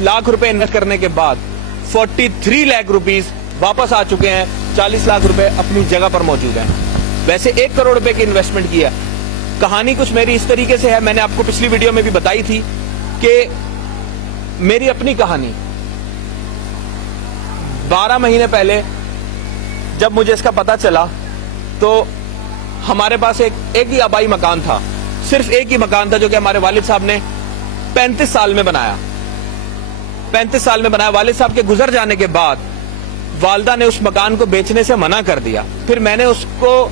लाख रुपए इन्वेस्ट करने के बाद 43 लाख रुपीस वापस आ चुके हैं। 40 लाख रुपए अपनी जगह पर मौजूद हैं। वैसे 1 करोड़ रुपए की इन्वेस्टमेंट किया। कहानी कुछ मेरी इस तरीके से है, मैंने आपको पिछली वीडियो में भी बताई थी कि मेरी अपनी कहानी 12 महीने पहले जब मुझे इसका पता चला तो हमारे पास एक ही आबाई मकान था, सिर्फ एक ही मकान था जो कि हमारे वालिद साहब ने 35 साल में बनाया। 35 साल में बनाया। वालिद साहब के गुजर जाने के बाद वालदा ने उस मकान को बेचने से मना कर दिया। फिर मैंने उसको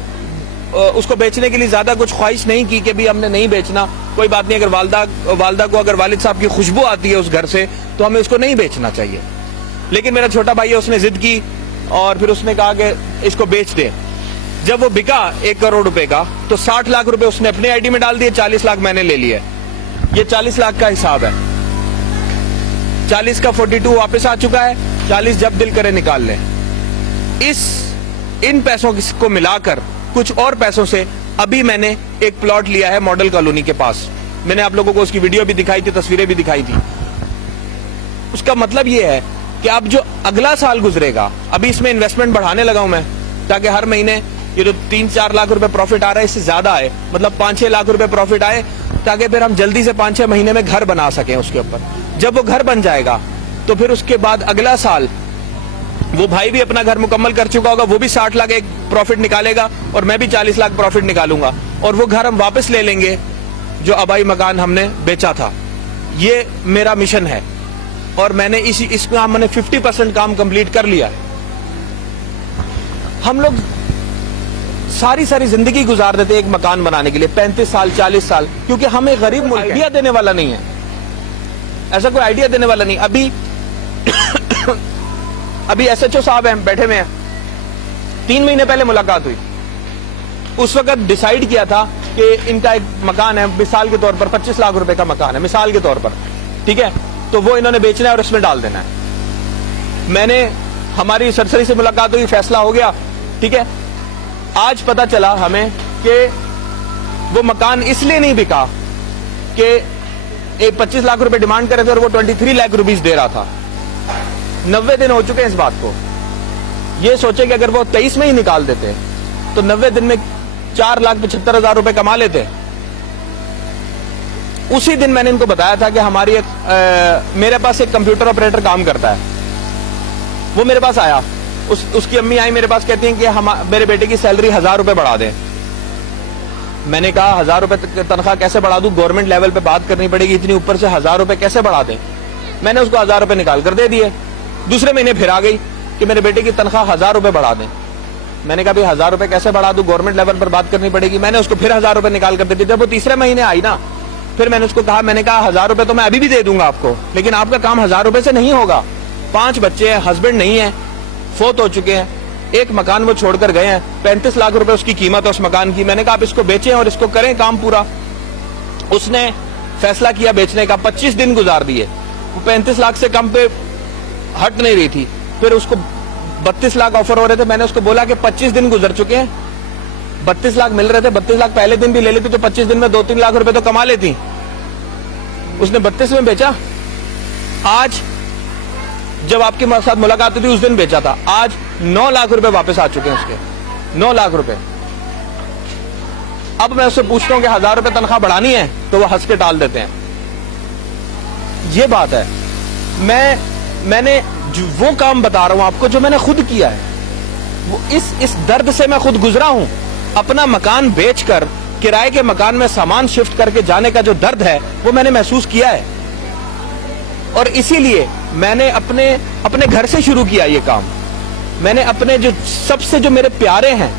बेचने के लिए ज्यादा कुछ ख्वाहिश नहीं की कि भी हमने नहीं बेचना, कोई बात नहीं, अगर वालदा को अगर वालिद साहब की खुशबू आती है उस घर से तो हमें उसको नहीं बेचना चाहिए। लेकिन मेरा छोटा भाई है, उसने जिद की और फिर उसने कहा कि इसको बेच दे। जब वो बिका 1 करोड़ रुपए का तो 60 लाख रुपए उसने अपने आईडी में डाल दिए, 40 लाख मैंने ले लिए। ये 40 लाख का हिसाब है। 40 का 42 वापस आ चुका है। 40 जब दिल करे निकाल लें। इन पैसों को मिलाकर कुछ और पैसों से अभी मैंने एक प्लॉट लिया है मॉडल कॉलोनी के पास। मैंने आप लोगों को उसकी वीडियो भी दिखाई थी, तस्वीरें भी दिखाई थी। उसका मतलब ये है कि अब जो अगला साल गुजरेगा, अभी इसमें इन्वेस्टमेंट बढ़ाने लगा हूं मैं, ताकि हर महीने ये जो 3-4 लाख रुपए प्रॉफिट आ रहा है इससे ज्यादा आए, मतलब 5-6 लाख रुपए प्रॉफिट आए, ताकि फिर हम जल्दी से 5-6 महीने में घर बना सकें उसके ऊपर। जब वो घर बन जाएगा तो फिर उसके बाद अगला साल वो भाई भी अपना घर मुकम्मल कर चुका होगा, वो भी 60 लाख एक प्रॉफिट निकालेगा और मैं भी 40 लाख प्रॉफिट निकालूंगा और वो घर हम वापस ले लेंगे जो आबाई मकान हमने बेचा था। ये मेरा मिशन है और मैंने इस काम मैंने 50% काम कंप्लीट कर लिया है। हम लोग सारी जिंदगी गुजार देते एक मकान बनाने के लिए, 35 साल 40 साल, क्योंकि हमें गरीब मुल्क आइडिया देने वाला नहीं है, ऐसा कोई आइडिया देने वाला नहीं। अभी SHO साहब हैं, बैठे हुए हैं, 3 महीने पहले मुलाकात हुई। उस वक्त डिसाइड किया था कि इनका एक मकान है, मिसाल के तौर पर 25 लाख रुपए का मकान है, मिसाल के तौर पर, ठीक है, तो वो इन्होंने बेचना है और इसमें डाल देना है। हमारी सरसरी से मुलाकात हुई, फैसला हो गया, ठीक है। आज पता चला हमें कि वो मकान इसलिए नहीं बिका कि 25 लाख रुपए डिमांड करे थे और वो 23 लाख रुपीस दे रहा था। 90 दिन हो चुके हैं इस बात को। ये सोचे कि अगर वो 23 में ही निकाल देते तो 90 दिन में 4,75,000 रुपए कमा लेते। उसी दिन मैंने इनको बताया था कि मेरे पास एक कंप्यूटर ऑपरेटर काम करता है। वो मेरे पास आया, उसकी अम्मी आई मेरे पास, कहती हैं कि मेरे बेटे की सैलरी 1000 रुपए बढ़ा दें। मैंने कहा 1000 रुपए तनख्वाह कैसे बढ़ा दूं, गवर्नमेंट लेवल पे बात करनी पड़ेगी, इतनी ऊपर से 1000 रुपए कैसे बढ़ा दें। मैंने उसको 1000 रुपए निकाल कर दे दिए। दूसरे महीने फिर आ गई कि मेरे बेटे की तनख्वाह 1000 रुपए बढ़ा दें। मैंने कहा भाई 1000 रुपए कैसे बढ़ा दूं, गवर्नमेंट लेवल पर बात करनी पड़ेगी। मैंने उसको फिर 1000 रुपए निकाल कर दे दिए। जब वो तीसरे महीने आई ना, फिर मैंने उसको कहा, मैंने कहा 1000 रुपए तो मैं अभी भी दे दूंगा आपको, लेकिन आपका काम 1000 रुपए से नहीं होगा। 5 बच्चे हैं, हस्बैंड नहीं है, फोत हो चुके हैं, एक मकान वो छोड़कर गए हैं, 35 लाख रुपए उसकी कीमत है उस मकान की। मैंने कहा आप इसको बेचें और इसको करें काम पूरा। उसने फैसला किया बेचने का। 25 दिन गुजार दिए, वो 35 लाख से कम पे हट नहीं रही थी। फिर उसको 32 लाख ऑफर हो रहे थे। मैंने उसको बोला कि 25 दिन गुजर चुके हैं, 32 लाख मिल रहे थे, 32 लाख पहले दिन भी ले लेती तो 25 दिन में 2-3 लाख रुपए तो कमा लेती। उसने 32 में बेचा। आज जब आपके साथ मुलाकात हुई थी उस दिन बेचा था। आज 9 लाख रुपए वापस आ चुके हैं उसके, 9 लाख रुपए। अब मैं उससे पूछता हूं कि 1000 रुपए तनख्वाह बढ़ानी है तो वो हंस के टाल देते हैं। ये बात है। मैंने वो काम बता रहा हूं आपको जो मैंने खुद किया है। वो इस दर्द से मैं खुद गुजरा हूं। अपना मकान बेचकर किराए के मकान में सामान शिफ्ट करके जाने का जो दर्द है वो मैंने महसूस किया है। और इसीलिए मैंने अपने घर से शुरू किया ये काम। मैंने अपने जो मेरे प्यारे हैं,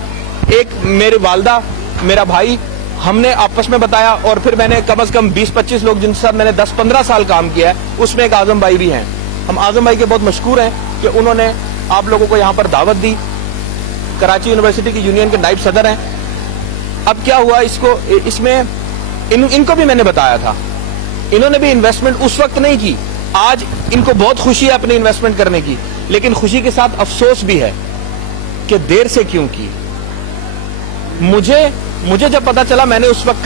एक मेरी वालदा, मेरा भाई, हमने आपस में बताया और फिर मैंने कम से कम 20-25 लोग जिनके साथ मैंने 10-15 साल काम किया है, उसमें एक आजम भाई भी हैं। हम आजम भाई के बहुत मशहूर हैं कि उन्होंने आप लोगों को यहाँ पर दावत दी। कराची यूनिवर्सिटी की यूनियन के नायब सदर हैं। अब क्या हुआ, इनको भी मैंने बताया था। इन्होंने भी इन्वेस्टमेंट उस वक्त नहीं की। आज इनको बहुत खुशी है अपनी इन्वेस्टमेंट करने की, लेकिन खुशी के साथ अफसोस भी है कि देर से क्यों की। मुझे जब पता चला मैंने उस वक्त